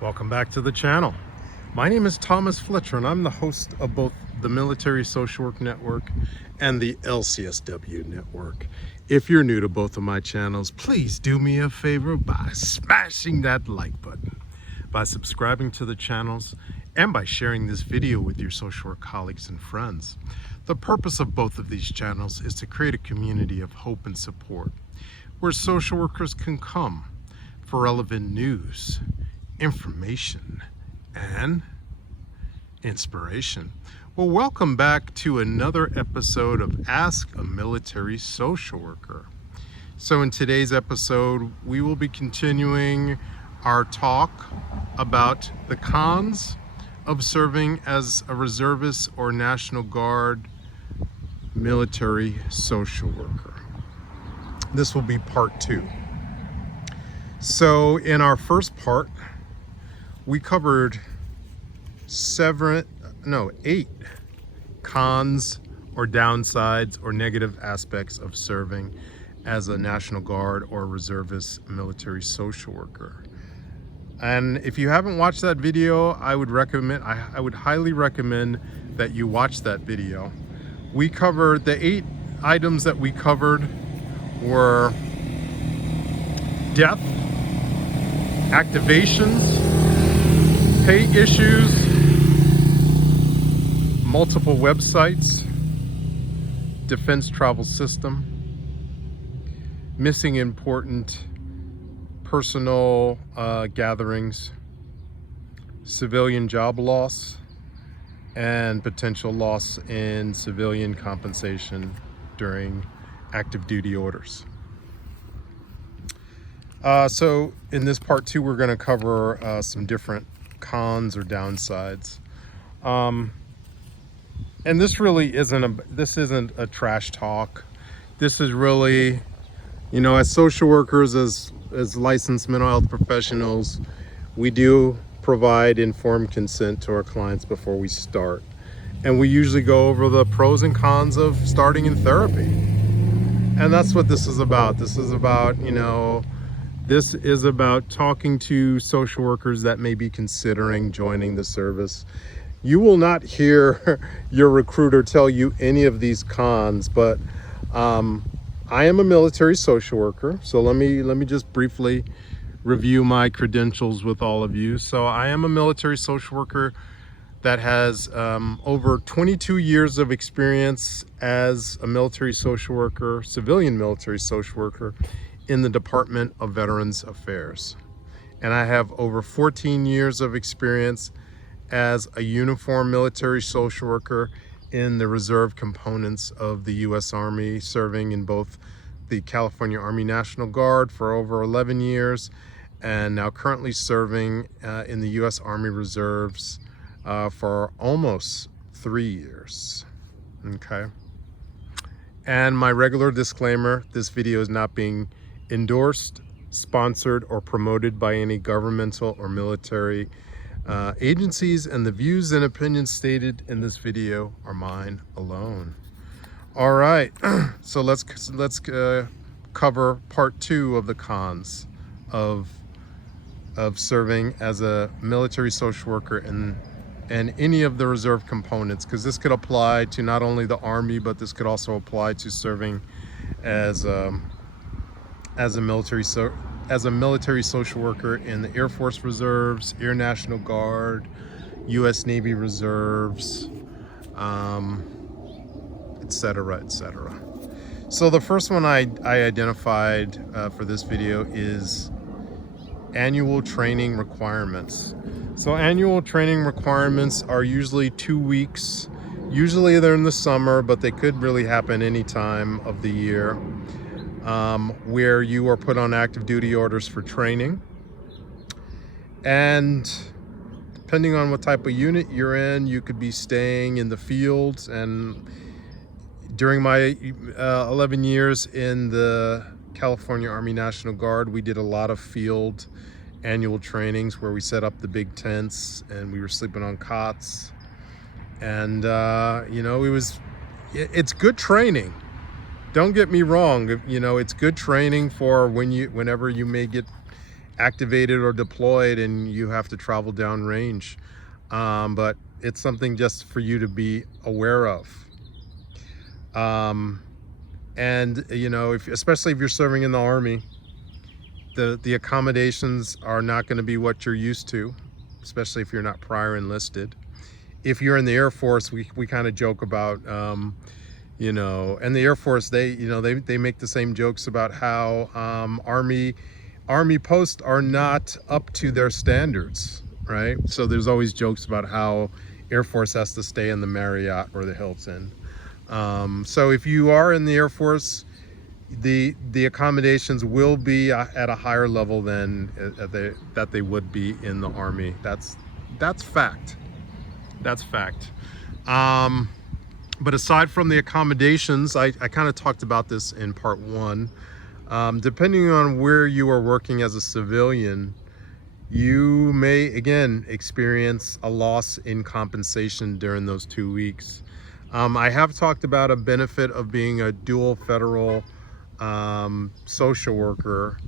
Welcome back to the channel. My name is Thomas Fletcher and I'm the host of both the Military Social Work Network and the LCSW Network. If you're new to both of my channels, please do me a favor by smashing that like button, by subscribing to the channels, and by sharing this video with your social work colleagues and friends. The purpose of both of these channels is to create a community of hope and support where social workers can come for relevant news, information, and inspiration. Well, welcome back to another episode of Ask a Military Social Worker. So in today's episode, we will be continuing our talk about the cons of serving as a reservist or National Guard military social worker. This will be part 2. So in our first part, we covered 8 cons or downsides or negative aspects of serving as a National Guard or reservist military social worker. And if you haven't watched that video, I would highly recommend that you watch that video. We covered the 8 items that we covered were death, activations, pay issues, multiple websites, defense travel system, missing important personal gatherings, civilian job loss, and potential loss in civilian compensation during active duty orders. So in this part 2, we're going to cover some different cons or downsides. And this really isn't a trash talk. This is really, as social workers, as licensed mental health professionals, we do provide informed consent to our clients before we start. And we usually go over the pros and cons of starting in therapy. And that's what this is about. This is about talking to social workers that may be considering joining the service. You will not hear your recruiter tell you any of these cons, but I am a military social worker. So let me just briefly review my credentials with all of you. So I am a military social worker that has over 22 years of experience as a military social worker, civilian military social worker in the Department of Veterans Affairs. And I have over 14 years of experience as a uniformed military social worker in the reserve components of the U.S. Army, serving in both the California Army National Guard for over 11 years, and now currently serving in the U.S. Army Reserves for almost 3 years. Okay. And my regular disclaimer, this video is not being endorsed, sponsored, or promoted by any governmental or military agencies, and the views and opinions stated in this video are mine alone. All right, so let's cover part 2 of the cons of serving as a military social worker and any of the reserve components, because this could apply to not only the Army, but this could also apply to serving as a military social worker in the Air Force Reserves, Air National Guard, U.S. Navy Reserves, etc., etc. So the first one I identified for this video is annual training requirements. So annual training requirements are usually 2 weeks. Usually they're in the summer, but they could really happen any time of the year, where you are put on active duty orders for training. And depending on what type of unit you're in, you could be staying in the field. And during my 11 years in the California Army National Guard, we did a lot of field annual trainings where we set up the big tents and we were sleeping on cots. And it's good training. Don't get me wrong, it's good training for whenever you may get activated or deployed and you have to travel downrange. But it's something just for you to be aware of. And you know, especially if you're serving in the Army, the accommodations are not going to be what you're used to, especially if you're not prior enlisted. If you're in the Air Force, we kind of joke about, you know, and the Air Force, they make the same jokes about how Army posts are not up to their standards, right? So there's always jokes about how Air Force has to stay in the Marriott or the Hilton. So if you are in the Air Force, the accommodations will be at a higher level than that they would be in the Army. That's fact. That's fact. But aside from the accommodations, I kind of talked about this in part 1. Depending on where you are working as a civilian, you may again experience a loss in compensation during those 2 weeks. I have talked about a benefit of being a dual federal social worker,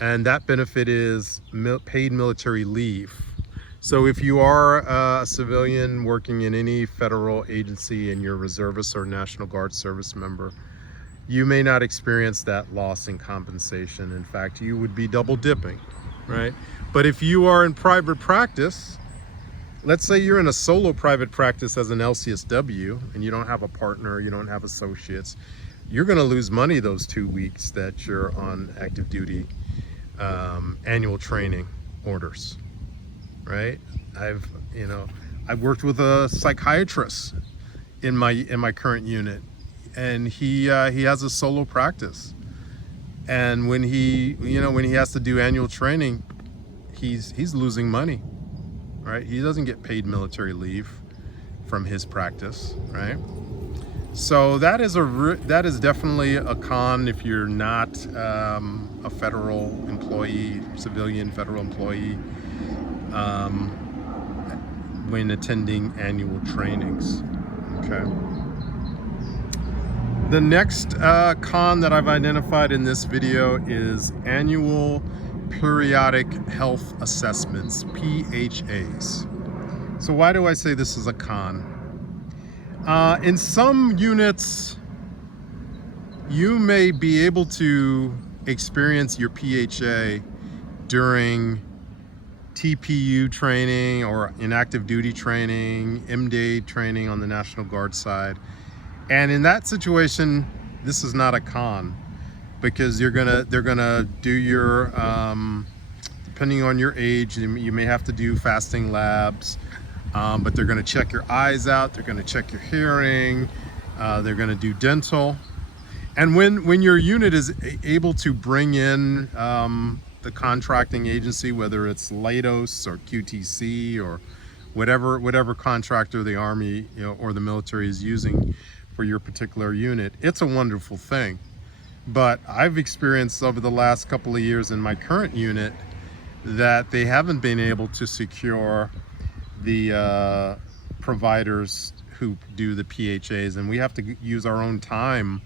and that benefit is paid military leave. So if you are a civilian working in any federal agency and you're a reservist or National Guard service member, you may not experience that loss in compensation. In fact, you would be double dipping, right? But if you are in private practice, let's say you're in a solo private practice as an LCSW and you don't have a partner, you don't have associates, you're going to lose money those 2 weeks that you're on active duty annual training orders, right? I've worked with a psychiatrist in my current unit, and he has a solo practice, and when he has to do annual training, he's losing money, right? He doesn't get paid military leave from his practice, right? So that is definitely a con if you're not a federal employee, civilian federal employee, when attending annual trainings. Okay. The next con that I've identified in this video is annual periodic health assessments, PHAs. So why do I say this is a con? In some units, you may be able to experience your PHA during TPU training or in active duty training, MDA training on the National Guard side. And in that situation, this is not a con, because they're gonna do your, depending on your age, you may have to do fasting labs. But they're going to check your eyes out, they're going to check your hearing, they're going to do dental. And when your unit is able to bring in the contracting agency, whether it's Leidos or QTC or whatever contractor the Army or the military is using for your particular unit, it's a wonderful thing. But I've experienced over the last couple of years in my current unit that they haven't been able to secure the providers who do the PHAs, and we have to use our own time.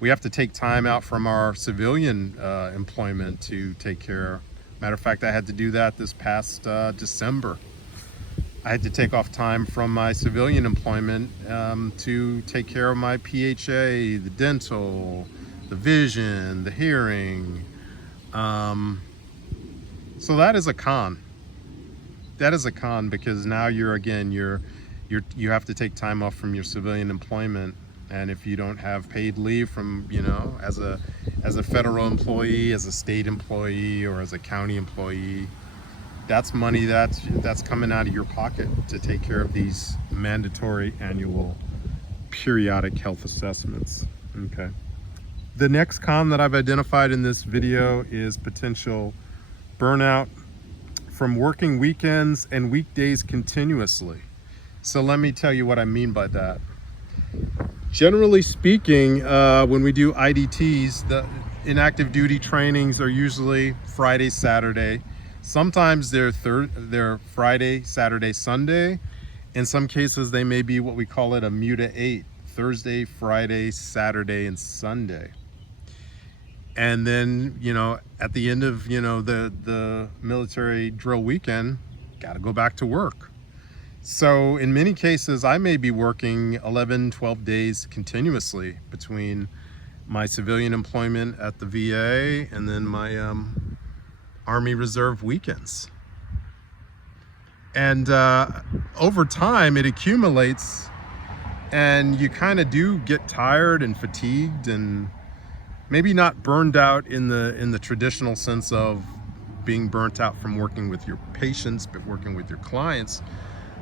We have to take time out from our civilian employment to take care. Matter of fact, I had to do that this past December. I had to take off time from my civilian employment to take care of my PHA, the dental, the vision, the hearing. So that is a con. That is a con, because now you have to take time off from your civilian employment, and if you don't have paid leave from as a federal employee, as a state employee, or as a county employee, that's money that's coming out of your pocket to take care of these mandatory annual periodic health assessments. Okay. The next con that I've identified in this video is potential burnout from working weekends and weekdays continuously. So let me tell you what I mean by that. Generally speaking, when we do IDTs, the inactive duty trainings are usually Friday, Saturday. Sometimes they're Friday, Saturday, Sunday. In some cases, they may be what we call it a MUTA 8, Thursday, Friday, Saturday, and Sunday. And then, you know, at the end of, you know, the military drill weekend, got to go back to work. So in many cases, I may be working 11, 12 days continuously between my civilian employment at the VA and then my Army Reserve weekends. And over time, it accumulates, and you kind of do get tired and fatigued, and maybe not burned out in the traditional sense of being burnt out from working with your patients, but working with your clients.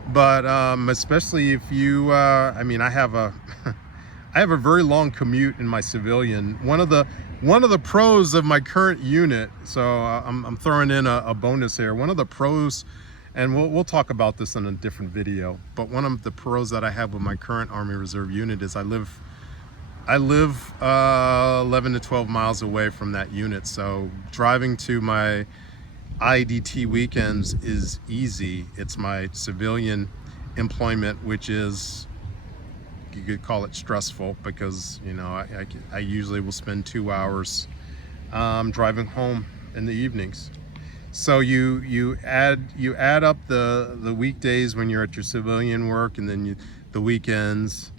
But especially if you, I mean, I have a very long commute in my civilian. One of the pros of my current unit, so I'm throwing in a bonus here. One of the pros, and we'll talk about this in a different video, but one of the pros that I have with my current Army Reserve unit is I live 11 to 12 miles away from that unit. So driving to my IDT weekends is easy. It's my civilian employment, which is, you could call it stressful, because, you know, I usually will spend 2 hours driving home in the evenings. So you add up the weekdays when you're at your civilian work, and then the weekends,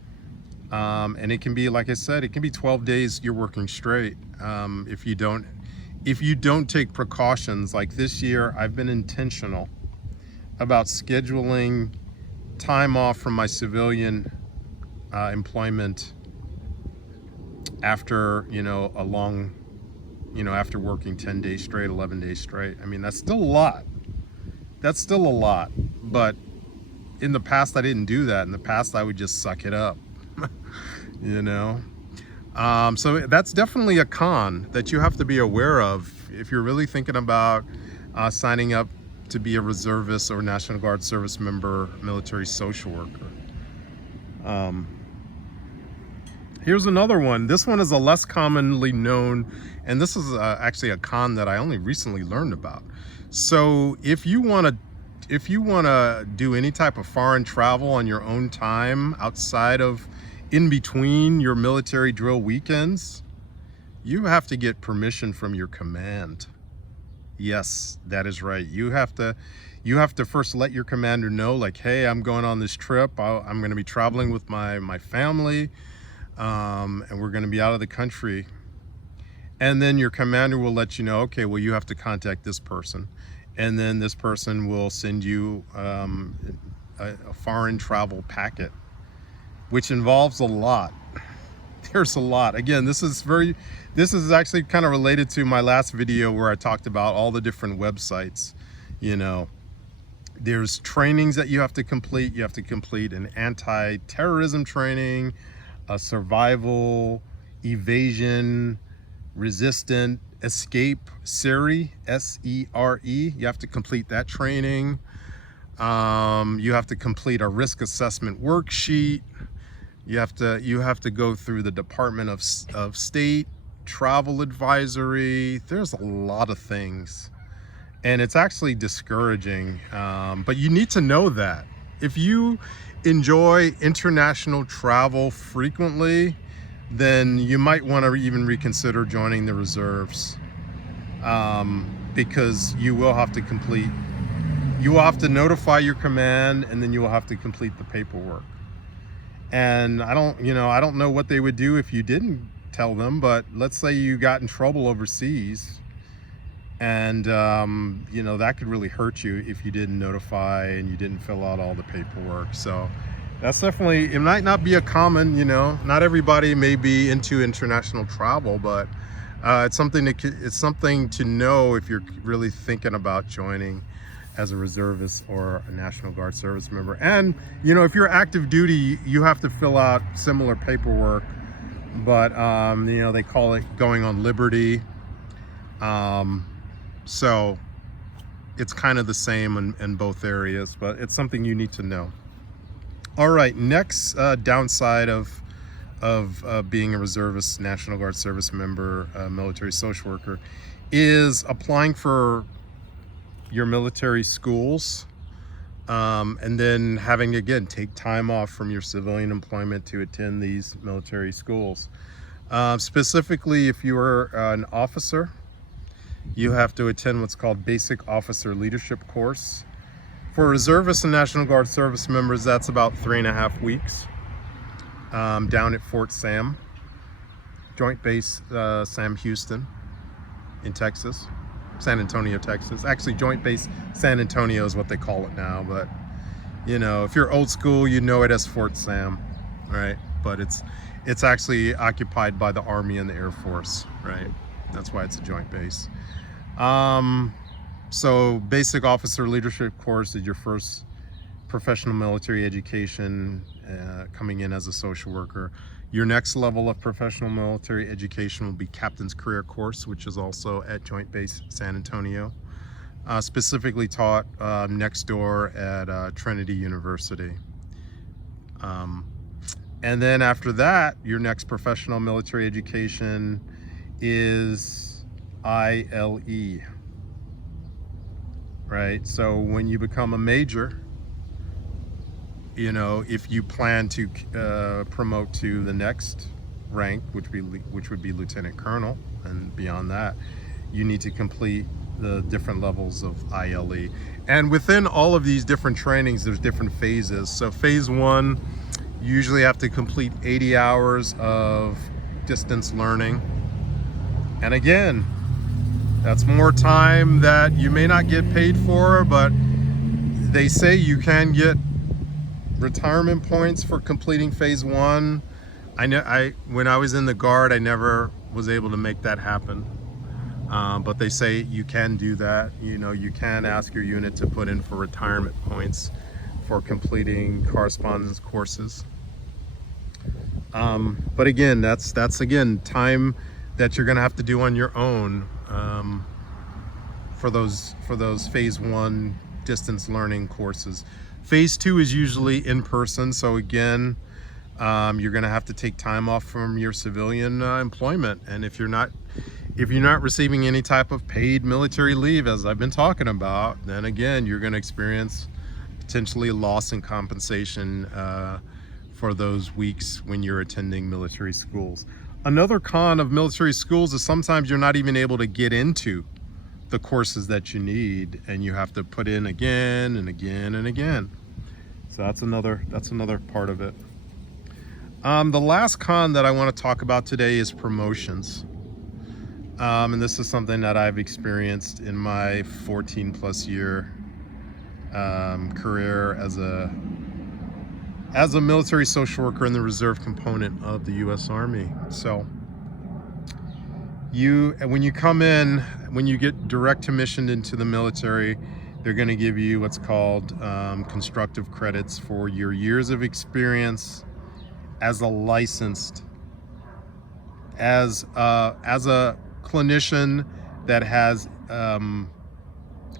and it can be, like I said, it can be 12 days you're working straight. If you don't take precautions. Like this year, I've been intentional about scheduling time off from my civilian employment after, you know, a long, you know, after working 10 days straight, 11 days straight. I mean, that's still a lot. That's still a lot. But in the past, I didn't do that. In the past, I would just suck it up, you know? So that's definitely a con that you have to be aware of if you're really thinking about signing up to be a reservist or National Guard service member, military social worker. Here's another one. This one is a less commonly known, and this is actually a con that I only recently learned about. So if you want to do any type of foreign travel on your own time outside of, in between your military drill weekends, you have to get permission from your command. Yes, that is right. You have to first let your commander know, like, hey, I'm going on this trip. I'm going to be traveling with my family, and we're going to be out of the country. And then your commander will let you know, okay, well, you have to contact this person, and then this person will send you a foreign travel packet, which involves a lot. There's a lot. Again, this is actually kind of related to my last video where I talked about all the different websites. You know, there's trainings that you have to complete. You have to complete an anti-terrorism training, a survival, evasion, resistant, escape, SERE, S-E-R-E. You have to complete that training. You have to complete a risk assessment worksheet. You have to go through the Department of State travel advisory. There's a lot of things, and it's actually discouraging. But you need to know that if you enjoy international travel frequently, then you might want to even reconsider joining the reserves, because you will have to notify your command, and then you will have to complete the paperwork. And I don't know what they would do if you didn't tell them, but let's say you got in trouble overseas, and you know, that could really hurt you if you didn't notify and you didn't fill out all the paperwork. So that's definitely, it might not be a common, you know, not everybody may be into international travel, but it's something to know if you're really thinking about joining as a reservist or a National Guard service member. And, you know, if you're active duty, you have to fill out similar paperwork, but, you know, they call it going on liberty. So it's kind of the same in both areas, but it's something you need to know. All right, next downside of being a reservist, National Guard service member, military social worker, is applying for your military schools, and then having, again, take time off from your civilian employment to attend these military schools. Specifically, if you are an officer, you have to attend what's called Basic Officer Leadership Course. For reservists and National Guard service members, that's about 3.5 weeks down at Fort Sam, Joint Base Sam Houston in Texas, San Antonio, Texas. Actually, Joint Base San Antonio is what they call it now, but you know, if you're old school, you know it as Fort Sam, right? But it's actually occupied by the Army and the Air Force, right? That's why it's a joint base. So Basic Officer Leadership Course is your first professional military education coming in as a social worker. Your next level of professional military education will be Captain's Career Course, which is also at Joint Base San Antonio, specifically taught next door at Trinity University. And then after that, your next professional military education is ILE, right? So when you become a major, you know, if you plan to promote to the next rank, which would be Lieutenant Colonel, and beyond that, you need to complete the different levels of ILE. And within all of these different trainings, there's different phases. So phase 1, you usually have to complete 80 hours of distance learning. And again, that's more time that you may not get paid for, but they say you can get retirement points for completing phase 1. When I was in the Guard, I never was able to make that happen. But they say you can do that. You know, you can ask your unit to put in for retirement points for completing correspondence courses. But again, that's again time that you're going to have to do on your own for those phase 1 distance learning courses. Phase 2 is usually in person, so again, you're going to have to take time off from your civilian employment, and if you're not receiving any type of paid military leave, as I've been talking about, then again, you're going to experience potentially a loss in compensation for those weeks when you're attending military schools. Another con of military schools is sometimes you're not even able to get into the courses that you need, and you have to put in again and again and again. So that's another part of it. The last con that I want to talk about today is promotions. And this is something that I've experienced in my 14+ year career as a military social worker in the reserve component of the U.S. Army. So when you come in, when you get direct commissioned into the military, they're going to give you what's called constructive credits for your years of experience as a licensed, as a clinician that has an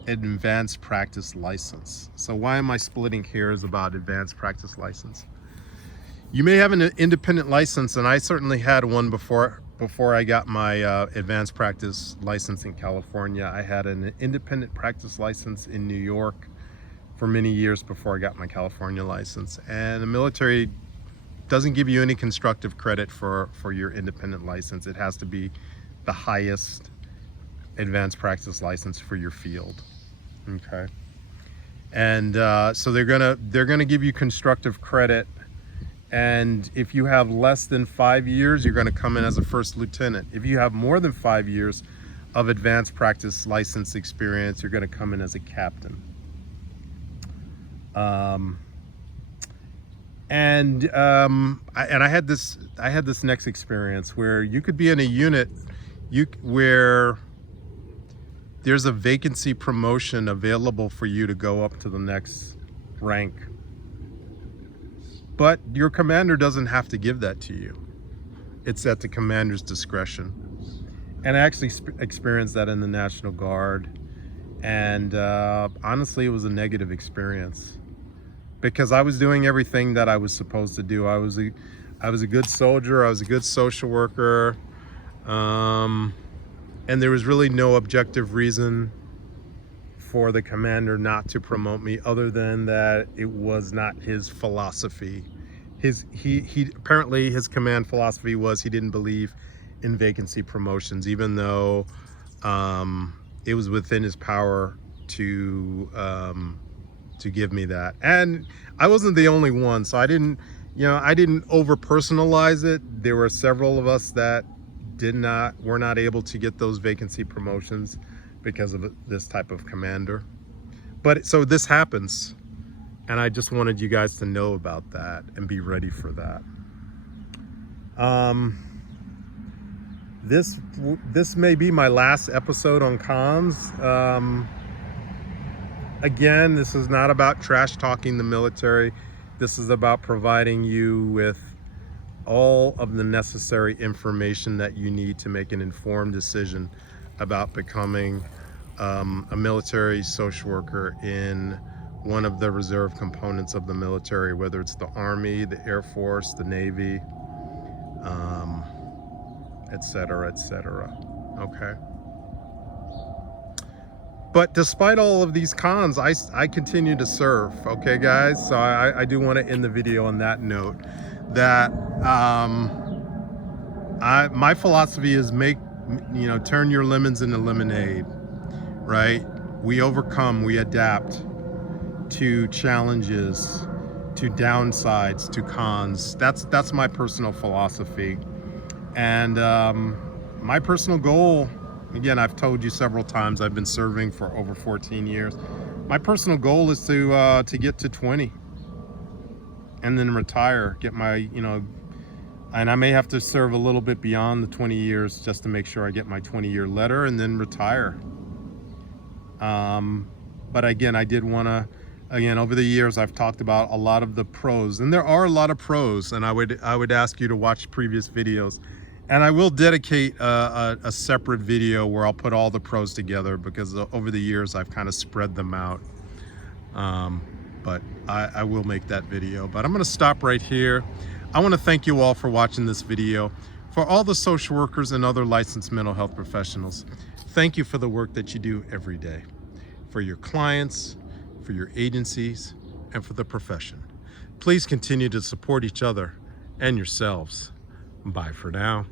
advanced practice license. So why am I splitting hairs about advanced practice license? You may have an independent license, and I certainly had one before I got my advanced practice license in California. I had an independent practice license in New York for many years before I got my California license. And the military doesn't give you any constructive credit for your independent license. It has to be the highest advanced practice license for your field. Okay. And so they're gonna give you constructive credit. And if you have less than 5 years, you're going to come in as a first lieutenant. If you have more than 5 years of advanced practice license experience, you're going to come in as a captain. I had this next experience where you could be in a unit where there's a vacancy promotion available for you to go up to the next rank. But your commander doesn't have to give that to you. It's at the commander's discretion. And I actually experienced that in the National Guard. And honestly, it was a negative experience because I was doing everything that I was supposed to do. I was a good soldier. I was a good social worker. And there was really no objective reason for the commander not to promote me other than that it was not his philosophy, he apparently his command philosophy was he didn't believe in vacancy promotions, even though it was within his power to give me that. And I wasn't the only one, so I didn't over personalize it. There were several of us that were not able to get those vacancy promotions because of this type of commander. But so this happens, and I just wanted you guys to know about that and be ready for that. This may be my last episode on cons. Again, this is not about trash talking the military. This is about providing you with all of the necessary information that you need to make an informed decision about becoming a military social worker in one of the reserve components of the military, whether it's the Army, the Air Force, the Navy, etc., etc. Okay. But despite all of these cons, I continue to serve. Okay, guys. So I do want to end the video on that note. That my philosophy is turn your lemons into lemonade. Right? We overcome. We adapt to challenges, to downsides, to cons. That's my personal philosophy. And my personal goal, again, I've told you several times, I've been serving for over 14 years. My personal goal is to get to 20 and then retire, get my, and I may have to serve a little bit beyond the 20 years just to make sure I get my 20-year letter and then retire. But again, I did want to, over the years, I've talked about a lot of the pros, and there are a lot of pros, and I would ask you to watch previous videos. And I will dedicate a separate video where I'll put all the pros together, because over the years I've kind of spread them out. But I will make that video. But I'm going to stop right here. I want to thank you all for watching this video. For all the social workers and other licensed mental health professionals, thank you for the work that you do every day. For your clients, for your agencies, and for the profession. Please continue to support each other and yourselves. Bye for now.